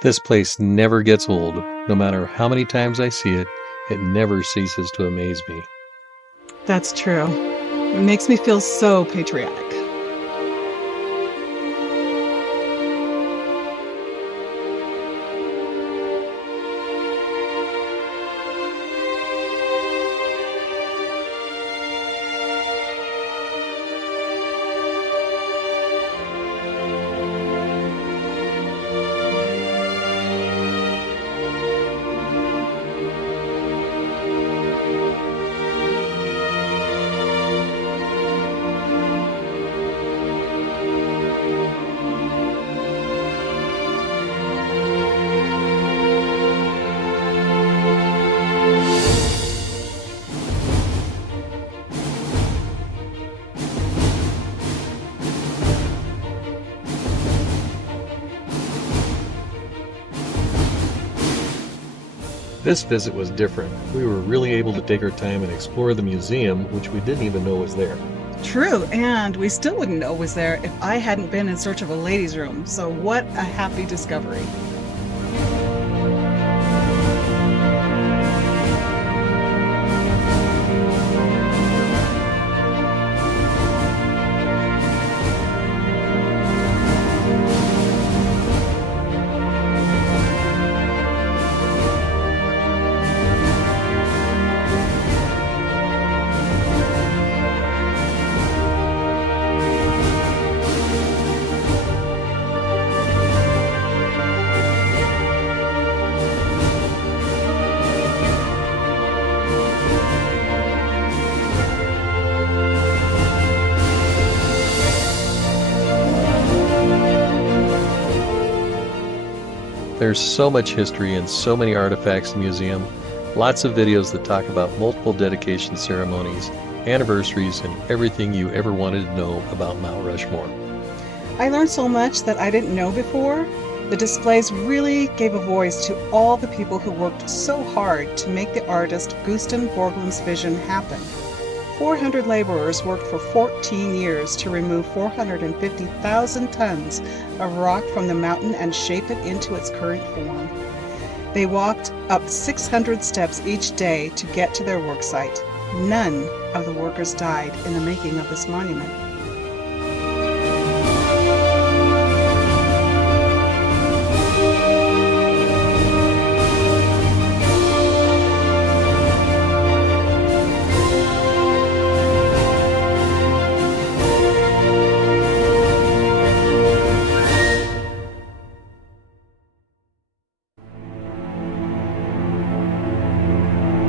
This place never gets old. No matter how many times I see it, it never ceases to amaze me. That's true. It makes me feel so patriotic. This visit was different. We were really able to take our time and explore the museum, which we didn't even know was there. True, and we still wouldn't know it was there if I hadn't been in search of a ladies' room, so what a happy discovery. There's so much history and so many artifacts in the museum. Lots of videos that talk about multiple dedication ceremonies, anniversaries, and everything you ever wanted to know about Mount Rushmore. I learned so much that I didn't know before. The displays really gave a voice to all the people who worked so hard to make the artist Gusten Borglum's vision happen. 400 laborers worked for 14 years to remove 450,000 tons of rock from the mountain and shape it into its current form. They walked up 600 steps each day to get to their work site. None of the workers died in the making of this monument.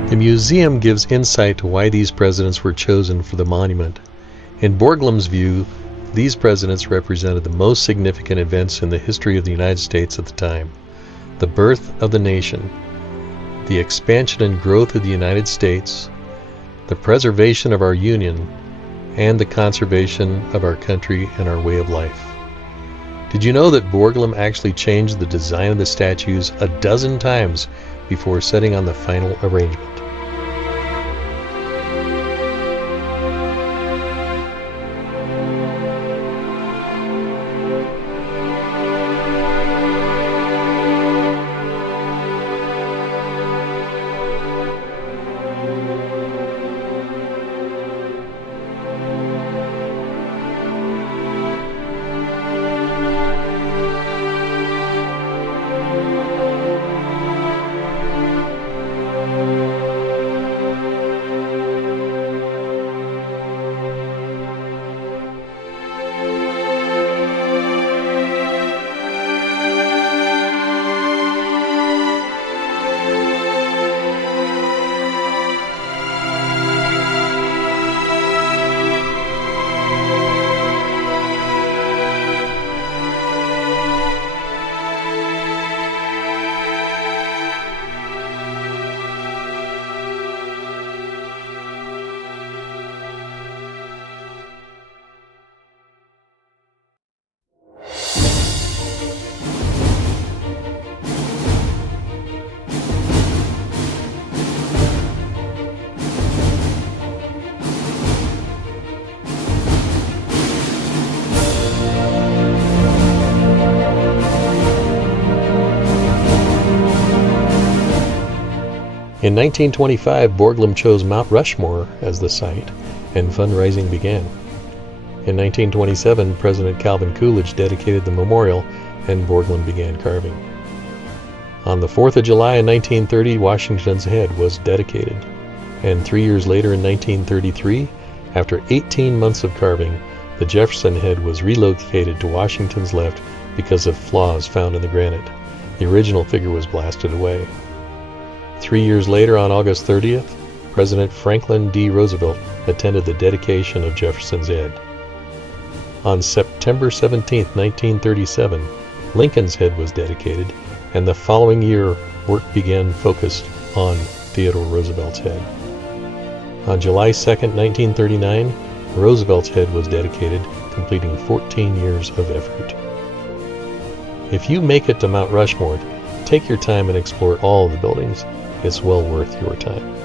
The museum gives insight to why these presidents were chosen for the monument. In Borglum's view, these presidents represented the most significant events in the history of the United States at the time: the birth of the nation, the expansion and growth of the United States, the preservation of our Union, and the conservation of our country and our way of life. Did you know that Borglum actually changed the design of the statues a dozen times before setting on the final arrangement? In 1925, Borglum chose Mount Rushmore as the site, and fundraising began. In 1927, President Calvin Coolidge dedicated the memorial, and Borglum began carving. On the 4th of July in 1930, Washington's head was dedicated, and 3 years later in 1933, after 18 months of carving, the Jefferson head was relocated to Washington's left because of flaws found in the granite. The original figure was blasted away. 3 years later, on August 30th, President Franklin D. Roosevelt attended the dedication of Jefferson's head. On September 17, 1937, Lincoln's head was dedicated, and the following year, work began focused on Theodore Roosevelt's head. On July 2, 1939, Roosevelt's head was dedicated, completing 14 years of effort. If you make it to Mount Rushmore, take your time and explore all the buildings. It's well worth your time.